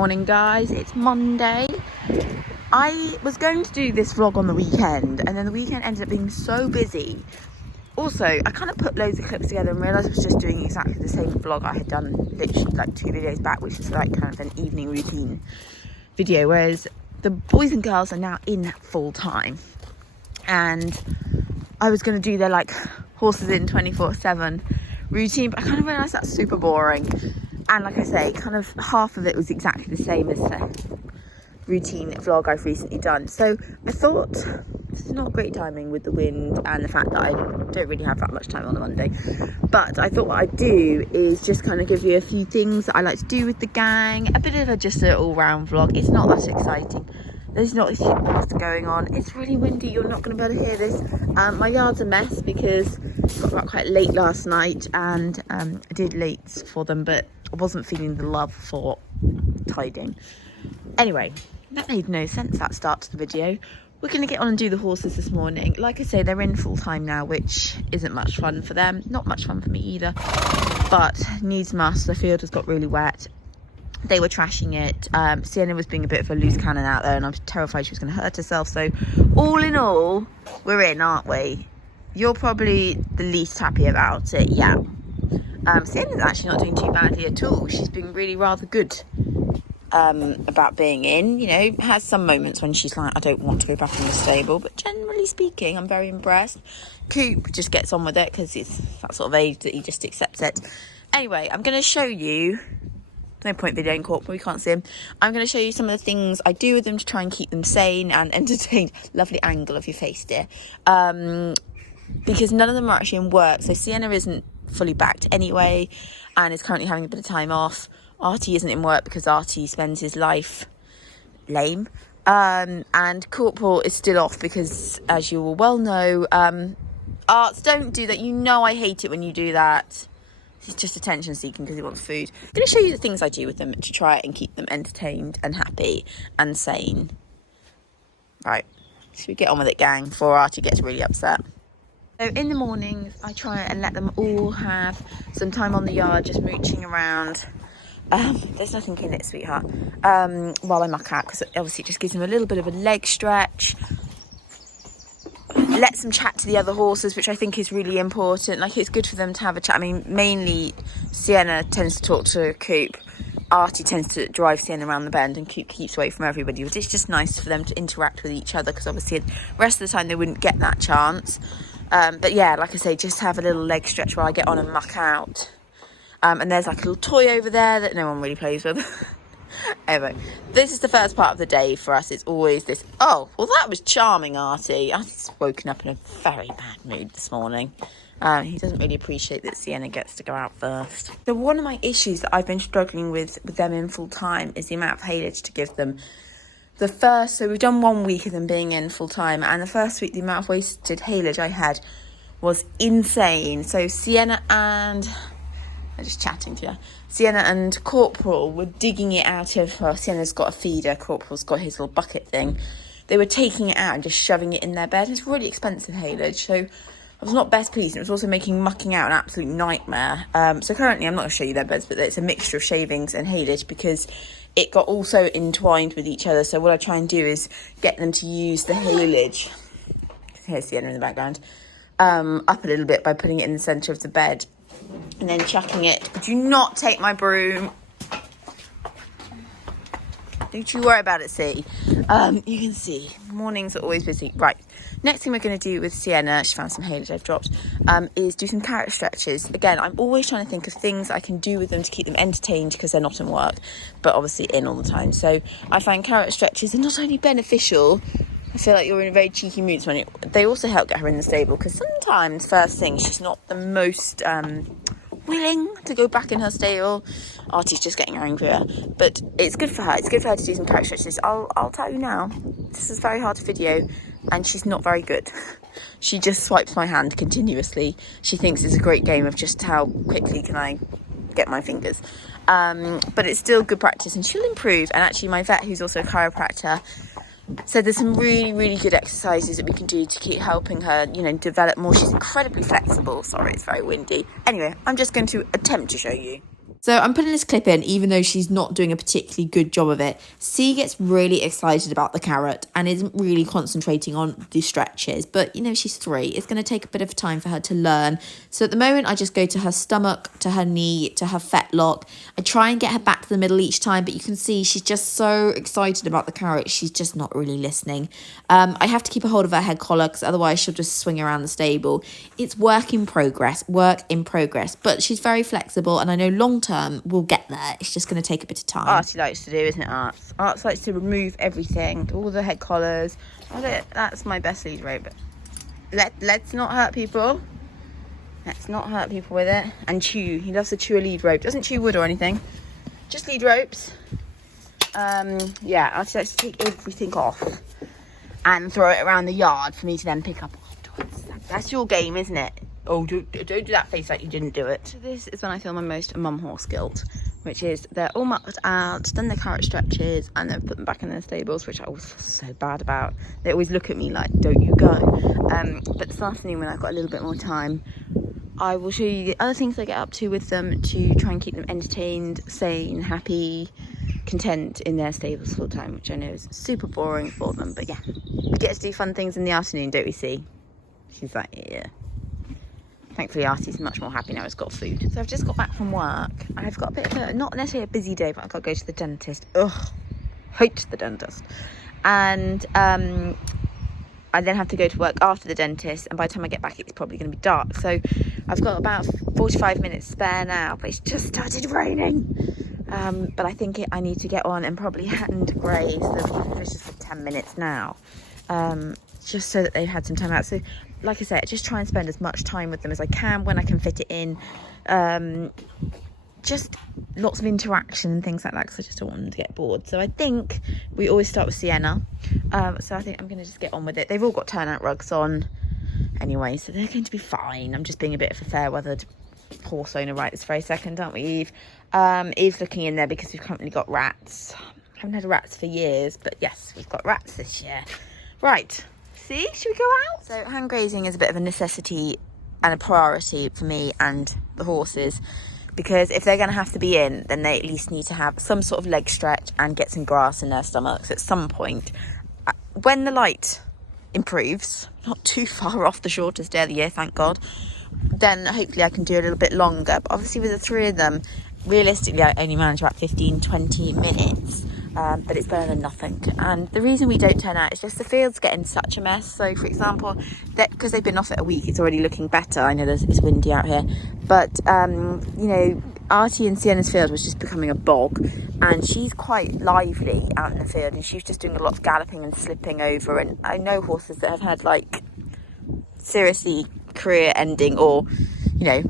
morning guys, it's Monday. I was going to do this vlog on the weekend and then the weekend ended up being so busy. Also, I kind of put loads of clips together and realised I was just doing exactly the same vlog I had done literally like 2 videos back, which is like kind of an evening routine video, whereas the boys and girls are now in full time. And I was going to do their like horses in 24/7 routine, but I kind of realised that's super boring. And like I say, kind of half of it was exactly the same as the routine vlog I've recently done. So I thought this is not great timing with the wind and the fact that I don't really have that much time on a Monday. But I thought what I'd do is just kind of give you a few things that I like to do with the gang. A bit of just an all-round vlog. It's not that exciting. There's not a huge going on. It's really windy. You're not going to be able to hear this. My yard's a mess because I got back quite late last night and I did late for them, but I wasn't feeling the love for tidying. Anyway, that made no sense, that start to the video. We're going to get on and do the horses this morning. Like I say, they're in full time now, which isn't much fun for them. Not much fun for me either, but needs must. The field has got really wet. They were trashing it. Sienna was being a bit of a loose cannon out there and I was terrified she was going to hurt herself. So all in all, we're in, aren't we? You're probably the least happy about it, yeah. Sienna's actually not doing too badly at all. She's been really rather good about being in, you know, has some moments when she's like, I don't want to go back in the stable, but generally speaking, I'm very impressed. Coop just gets on with it because it's that sort of age that he just accepts it. Anyway, I'm going to show you, no point videoing Corp, we can't see him. I'm going to show you some of the things I do with them to try and keep them sane and entertained. Lovely angle of your face, dear. Because none of them are actually in work. So Sienna isn't fully backed anyway and is currently having a bit of time off. Artie isn't in work because Artie spends his life lame. And Corporal is still off because, as you will well know, Arts, don't do that. You know I hate it when you do that. He's just attention seeking because he wants food. I'm going to show you the things I do with them to try and keep them entertained and happy and sane. Right, should we get on with it, gang, before Artie gets really upset? So in the mornings, I try and let them all have some time on the yard, just mooching around. There's nothing in it, sweetheart, while I muck out, because obviously it just gives them a little bit of a leg stretch. Lets them chat to the other horses, which I think is really important. Like, it's good for them to have a chat. I mean, mainly Sienna tends to talk to Coop. Artie tends to drive Sienna around the bend and Coop keeps away from everybody. But it's just nice for them to interact with each other because obviously the rest of the time they wouldn't get that chance. But yeah, like I say, just have a little leg stretch while I get on and muck out. And there's like a little toy over there that no one really plays with. Anyway, this is the first part of the day for us. It's always this, oh, well, that was charming, Artie. Artie's woken up in a very bad mood this morning. He doesn't really appreciate that Sienna gets to go out first. So one of my issues that I've been struggling with them in full time is the amount of haylage to give them. So we've done 1 week of them being in full time, and the first week the amount of wasted haylage I had was insane. So Sienna and... I'm just chatting to you. Sienna and Corporal were digging it out of... Well, Sienna's got a feeder, Corporal's got his little bucket thing. They were taking it out and just shoving it in their bed. It's really expensive haylage, so I was not best pleased. It was also making mucking out an absolute nightmare. So currently, I'm not going to show you their beds, but it's a mixture of shavings and haylage because it got also entwined with each other. So what I try and do is get them to use the haylage. Here's Sienna in the background. Up a little bit by putting it in the centre of the bed. And then chucking it. Do not take my broom. Don't you worry about it, see. You can see, mornings are always busy. Right, next thing we're going to do with Sienna, she found some haylage I've dropped, is do some carrot stretches. Again, I'm always trying to think of things I can do with them to keep them entertained because they're not in work, but obviously in all the time. So I find carrot stretches are not only beneficial, I feel like you're in a very cheeky mood when they also help get her in the stable because sometimes, first thing, she's not the most willing to go back in her stable. Artie's just getting angrier, but it's good for her. It's good for her to do some carrot stretches. I'll tell you now, this is very hard to video and she's not very good. She just swipes my hand continuously. She thinks it's a great game of just how quickly can I get my fingers. But it's still good practice and she'll improve. And actually my vet, who's also a chiropractor, said there's some really, really good exercises that we can do to keep helping her, you know, develop more. She's incredibly flexible. Sorry, it's very windy. Anyway, I'm just going to attempt to show you. So I'm putting this clip in, even though she's not doing a particularly good job of it. C gets really excited about the carrot and isn't really concentrating on the stretches. But, you know, she's 3. It's going to take a bit of time for her to learn. So at the moment, I just go to her stomach, to her knee, to her fetlock. I try and get her back to the middle each time, but you can see she's just so excited about the carrot. She's just not really listening. I have to keep a hold of her head collar because otherwise she'll just swing around the stable. It's work in progress. But she's very flexible, and I know long term we'll get there. It's just going to take a bit of time. Artie likes to do, isn't it, Arts? Arts likes to remove everything, all the head collars. That's my best lead rope. Let's not hurt people. Let's not hurt people with it. And chew. He loves to chew a lead rope. Doesn't chew wood or anything. Just lead ropes. Yeah, Artie likes to take everything off and throw it around the yard for me to then pick up afterwards. That's your game, isn't it? Oh, don't do that face like you didn't do it. So this is when I feel my most mum horse guilt, which is they're all mucked out, done their carrot stretches, and then put them back in their stables, which I always feel so bad about. They always look at me like, don't you go. But this afternoon, when I've got a little bit more time, I will show you the other things I get up to with them to try and keep them entertained, sane, happy, content in their stables full time, which I know is super boring for them. But yeah, we get to do fun things in the afternoon, don't we, see? She's like, yeah. Thankfully, Artie's much more happy now he's got food. So I've just got back from work. I've got a bit of a, not necessarily a busy day, but I've got to go to the dentist. Ugh, hate the dentist. And I then have to go to work after the dentist. And by the time I get back, it's probably going to be dark. So I've got about 45 minutes spare now, but it's just started raining. But I think I need to get on and probably hand graze the fishes for 10 minutes now. Just so that they've had some time out. So like I said, just try and spend as much time with them as I can when I can fit it in. Just lots of interaction and things like that, because I just don't want them to get bored. So I think we always start with Sienna. So I think I'm going to just get on with it. They've all got turnout rugs on anyway, so they're going to be fine. I'm just being a bit of a fair-weathered horse owner right this very second, aren't we, Eve? Eve's looking in there because we've currently got rats. Haven't had rats for years, but yes, we've got rats this year. Right. See, should we go out? So hand grazing is a bit of a necessity and a priority for me and the horses, because if they're going to have to be in, then they at least need to have some sort of leg stretch and get some grass in their stomachs at some point. When the light improves, not too far off the shortest day of the year, thank God, then hopefully I can do a little bit longer. But obviously with the 3 of them, realistically I only manage about 15-20 minutes. But it's better than nothing. And the reason we don't turn out is just the fields get in such a mess. So for example, because they've been off it a week, it's already looking better. I know it's windy out here, but you know, Artie and Sienna's field was just becoming a bog, and she's quite lively out in the field, and she's just doing a lot of galloping and slipping over. And I know horses that have had like seriously career ending, or you know,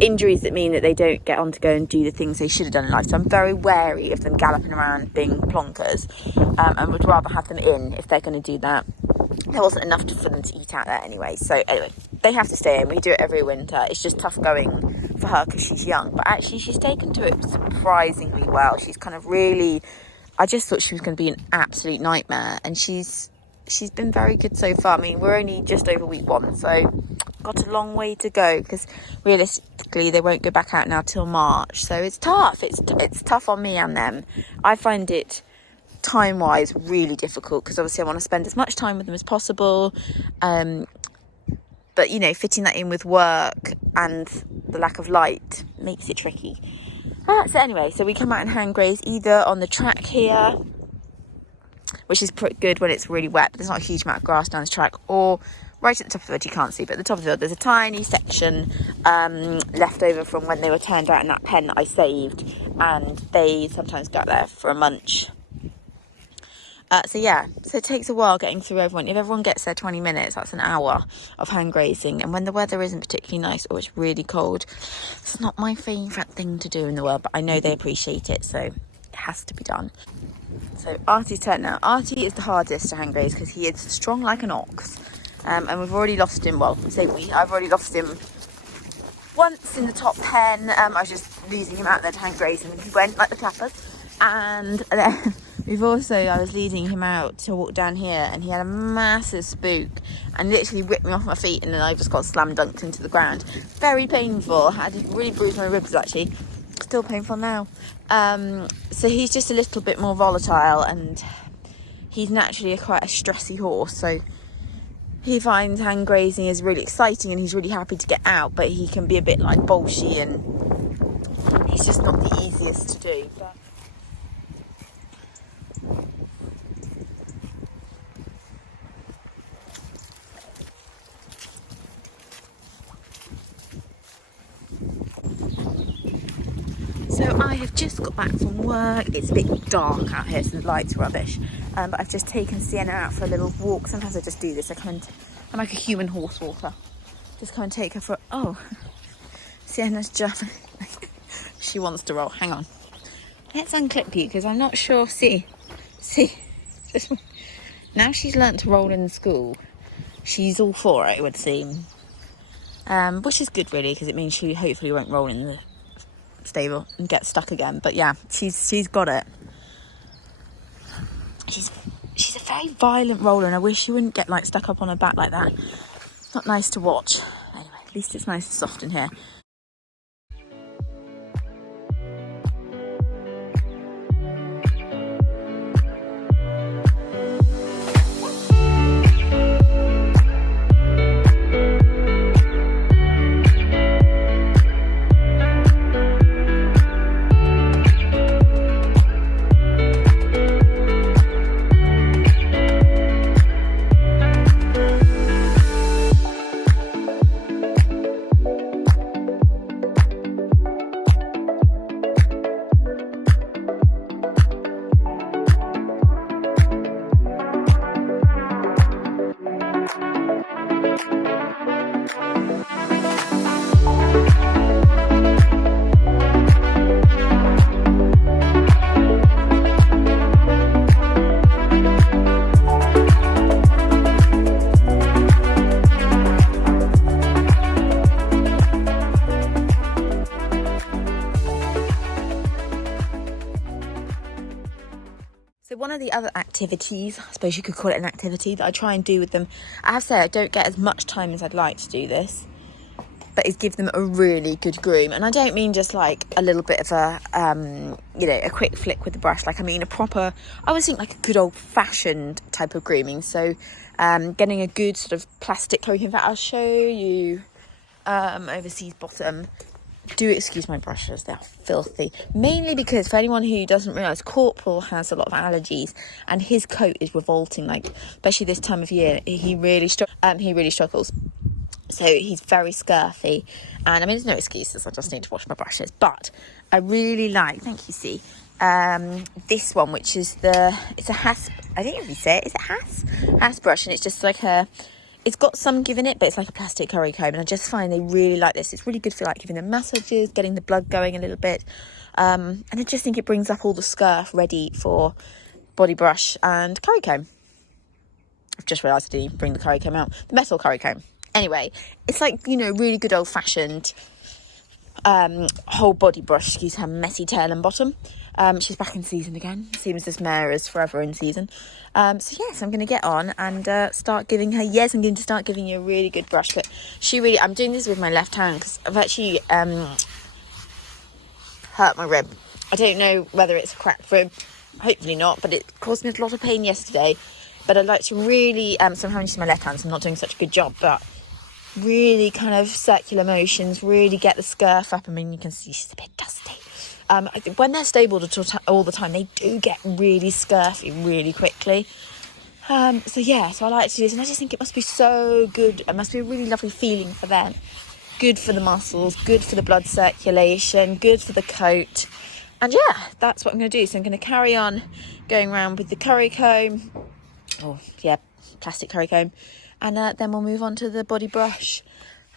injuries that mean that they don't get on to go and do the things they should have done in life. So I'm very wary of them galloping around being plonkers, and would rather have them in if they're going to do that. There wasn't enough for them to eat out there anyway, so anyway, they have to stay in. We do it every winter. It's just tough going for her because she's young, but actually she's taken to it surprisingly well. She's kind of really, I just thought she was going to be an absolute nightmare, and she's been very good so far. I mean, we're only just over week 1, so got a long way to go, because realistically they won't go back out now till March. So it's tough. It's tough on me and them. I find it time-wise really difficult, because obviously I want to spend as much time with them as possible. But you know, fitting that in with work and the lack of light makes it tricky. So anyway, so we come out and hand graze either on the track here, which is pretty good when it's really wet, but there's not a huge amount of grass down this track, or right at the top of the field. You can't see, but at the top of the field there's a tiny section left over from when they were turned out in that pen that I saved, and they sometimes go out there for a munch. So yeah, so it takes a while getting through everyone. If everyone gets there 20 minutes, that's an hour of hand grazing. And when the weather isn't particularly nice, or it's really cold, it's not my favourite thing to do in the world, but I know they appreciate it, so it has to be done. So Artie's turn now. Artie is the hardest to hand graze because he is strong like an ox, and we've already lost him. Well, I've already lost him once in the top pen. I was just losing him out there to hand graze, and he went like the clappers. And then I was leading him out to walk down here, and he had a massive spook and literally whipped me off my feet, and then I just got slam dunked into the ground. Very painful. Had really bruised my ribs actually. still painful now. So he's just a little bit more volatile, and he's naturally quite a stressy horse, so he finds hand grazing is really exciting and he's really happy to get out, but he can be a bit like bolshy and he's just not the easiest to do. But so I have just got back from work. It's a bit dark out here, so the light's rubbish. But I've just taken Sienna out for a little walk. Sometimes I just do this. I'm like a human horse walker. Just come and take her for... Oh, Sienna's jumping. She wants to roll. Hang on. Let's unclip you because I'm not sure. See. Now she's learnt to roll in school. She's all for it, it would seem. Which is good, really, because it means she hopefully won't roll in the stable and get stuck again. But yeah, she's got it. She's a very violent roller, and I wish she wouldn't get like stuck up on her back like that. It's not nice to watch. Anyway, at least it's nice and soft in here. So one of the other activities, I suppose you could call it an activity, that I try and do with them, I have to say I don't get as much time as I'd like to do this, but is give them a really good groom. And I don't mean just like a little bit of a, a quick flick with the brush. Like I mean a proper, I always think like a good old fashioned type of grooming. So getting a good sort of plastic coat. In fact, I'll show you overseas bottom. Do excuse my brushes, they're filthy. Mainly because for anyone who doesn't realise, Corporal has a lot of allergies and his coat is revolting, like especially this time of year. He really struggles. So he's very scurfy. And I mean, there's no excuses, I just need to wash my brushes. But I really like, thank you, C, this one, which is it's a Has, I don't know if you say it, is it Has brush, and it's just like it's got some give in it, but it's like a plastic curry comb, and I just find they really like this. It's really good for like giving them massages, getting the blood going a little bit, and I just think it brings up all the scurf ready for body brush and curry comb. I've just realised I didn't even bring the curry comb out, the metal curry comb. Anyway, it's like, really good old fashioned whole body brush. Excuse her messy tail and bottom. She's back in season again. Seems this mare is forever in season. So yes, I'm going to get on and start giving her. Yes, I'm going to start giving you a really good brush. But I'm doing this with my left hand because I've actually hurt my rib. I don't know whether it's a cracked rib. Hopefully not, but it caused me a lot of pain yesterday. But I'd like to really, so I'm having to use my left hand, so I'm not doing such a good job, but really kind of circular motions, really get the scurf up. I mean, you can see she's a bit dusty. I think when they're stabled all the time, they do get really scurfy really quickly. So I like to do this, and I just think it must be so good. It must be a really lovely feeling for them. Good for the muscles, good for the blood circulation, good for the coat. And yeah, that's what I'm going to do. So I'm going to carry on going around with the curry comb. Plastic curry comb. And then we'll move on to the body brush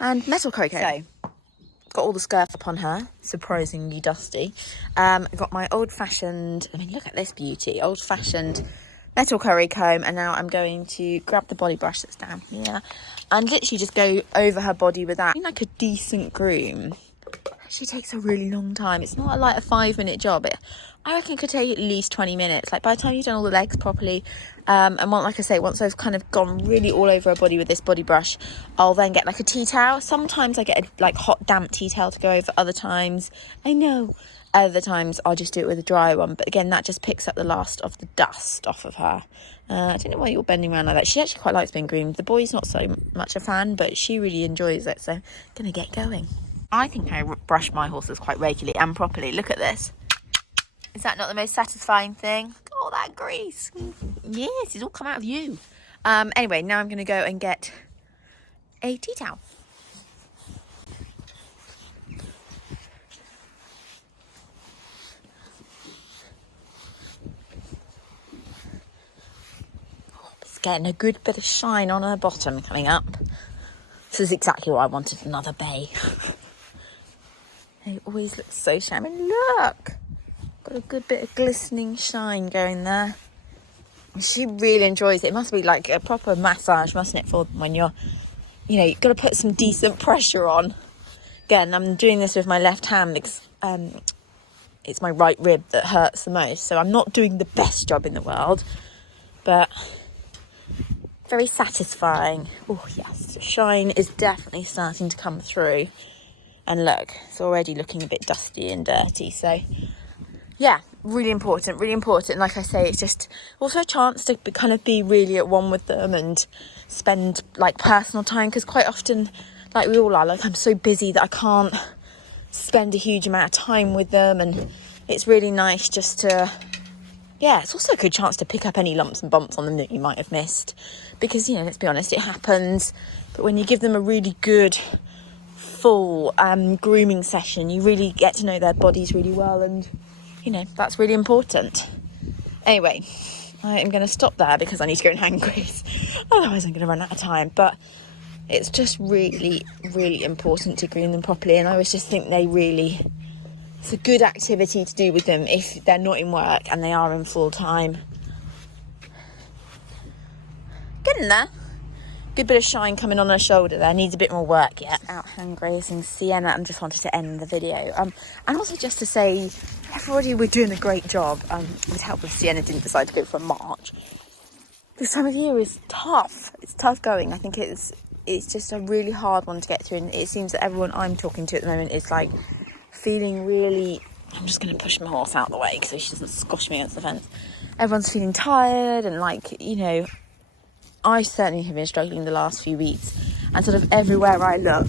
and metal curry comb. So, got all the scurf upon her, surprisingly dusty. Got my old-fashioned, look at this beauty, old-fashioned metal curry comb, and now I'm going to grab the body brush that's down here and literally just go over her body with that. Like a decent groom. she takes a really long time. It's not like a 5-minute job. I reckon it could take at least 20 minutes. Like by the time you've done all the legs properly, and like I say, once I've kind of gone really all over her body with this body brush, I'll then get like a tea towel. Sometimes I get a like hot damp tea towel to go over. Other times I'll just do it with a dry one. But again, that just picks up the last of the dust off of her. I don't know why you're bending around like that. She actually quite likes being groomed. The boy's not so much a fan, but she really enjoys it. So I'm gonna get going. I think I brush my horses quite regularly and properly. Look at this. Is that not the most satisfying thing? Oh, that grease. Yes, it's all come out of you. Anyway, now I'm going to go and get a tea towel. Oh, it's getting a good bit of shine on her bottom coming up. This is exactly what I wanted, another bay. It always looks so shiny. Look! Got a good bit of glistening shine going there. She really enjoys it. It must be like a proper massage, mustn't it, for when you're, you've got to put some decent pressure on. Again, I'm doing this with my left hand because it's my right rib that hurts the most. So I'm not doing the best job in the world, but very satisfying. Oh, yes, the shine is definitely starting to come through. And look, it's already looking a bit dusty and dirty. So, yeah, really important, really important. Like I say, it's just also a chance to kind of be really at one with them and spend, like, personal time. Because quite often, like we all are, like, I'm so busy that I can't spend a huge amount of time with them. And it's really nice just to, yeah, it's also a good chance to pick up any lumps and bumps on them that you might have missed. Because, let's be honest, it happens. But when you give them a really good full grooming session, you really get to know their bodies really well, and that's really important. Anyway, I am going to stop there because I need to go and hang graze, otherwise I'm going to run out of time. But it's just really, really important to groom them properly, and I always just think it's a good activity to do with them if they're not in work and they are in full time. Getting there. Good bit of shine coming on her shoulder there. Needs a bit more work yet. Out hand grazing Sienna, and just wanted to end the video. And also just to say, everybody, we're doing a great job. With help of Sienna didn't decide to go for March. This time of year is tough. It's tough going. I think it's just a really hard one to get through. And it seems that everyone I'm talking to at the moment is like feeling really. I'm just going to push my horse out the way so she doesn't squash me against the fence. Everyone's feeling tired and I certainly have been struggling the last few weeks, and sort of everywhere I look,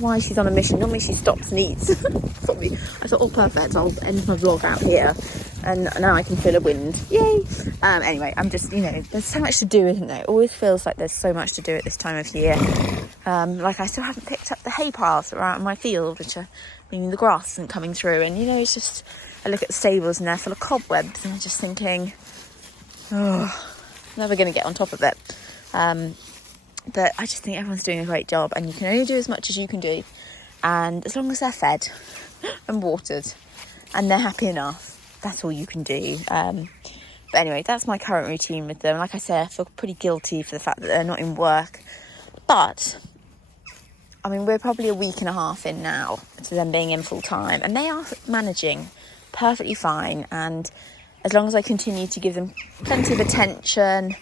why she's on a mission. Normally she stops and eats. Probably. I thought, oh, perfect, I'll end my vlog out here, and now I can feel a wind. Yay! Anyway, I'm just, there's so much to do, isn't there? It always feels like there's so much to do at this time of year. Like I still haven't picked up the hay piles that are out in my field, which are meaning the grass isn't coming through. And it's just, I look at the stables and they're full of cobwebs, and I'm just thinking, oh, never going to get on top of it. But I just think everyone's doing a great job, and you can only do as much as you can do, and as long as they're fed and watered and they're happy enough, that's all you can do. But anyway, that's my current routine with them. Like I say, I feel pretty guilty for the fact that they're not in work, but I mean, we're probably a week and a half in now to them being in full time, and they are managing perfectly fine. And as long as I continue to give them plenty of attention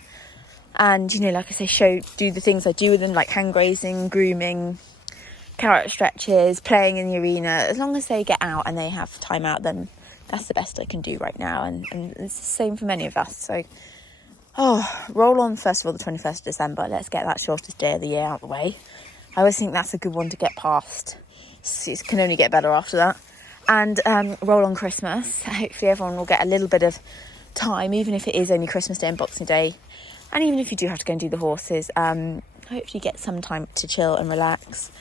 and, like I say, do the things I do with them, like hand grazing, grooming, carrot stretches, playing in the arena, as long as they get out and they have time out, then that's the best I can do right now. And it's the same for many of us. So, roll on, first of all, the 21st of December. Let's get that shortest day of the year out of the way. I always think that's a good one to get past. It can only get better after that. And roll on Christmas. Hopefully everyone will get a little bit of time, even if it is only Christmas Day and Boxing Day. And even if you do have to go and do the horses, hopefully get some time to chill and relax.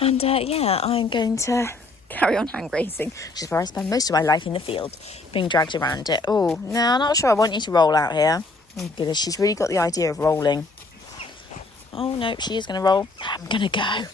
And I'm going to carry on hand grazing, which is where I spend most of my life in the field, being dragged around it. Oh, no, I'm not sure I want you to roll out here. Oh, goodness, she's really got the idea of rolling. Oh, no, she is going to roll. I'm going to go.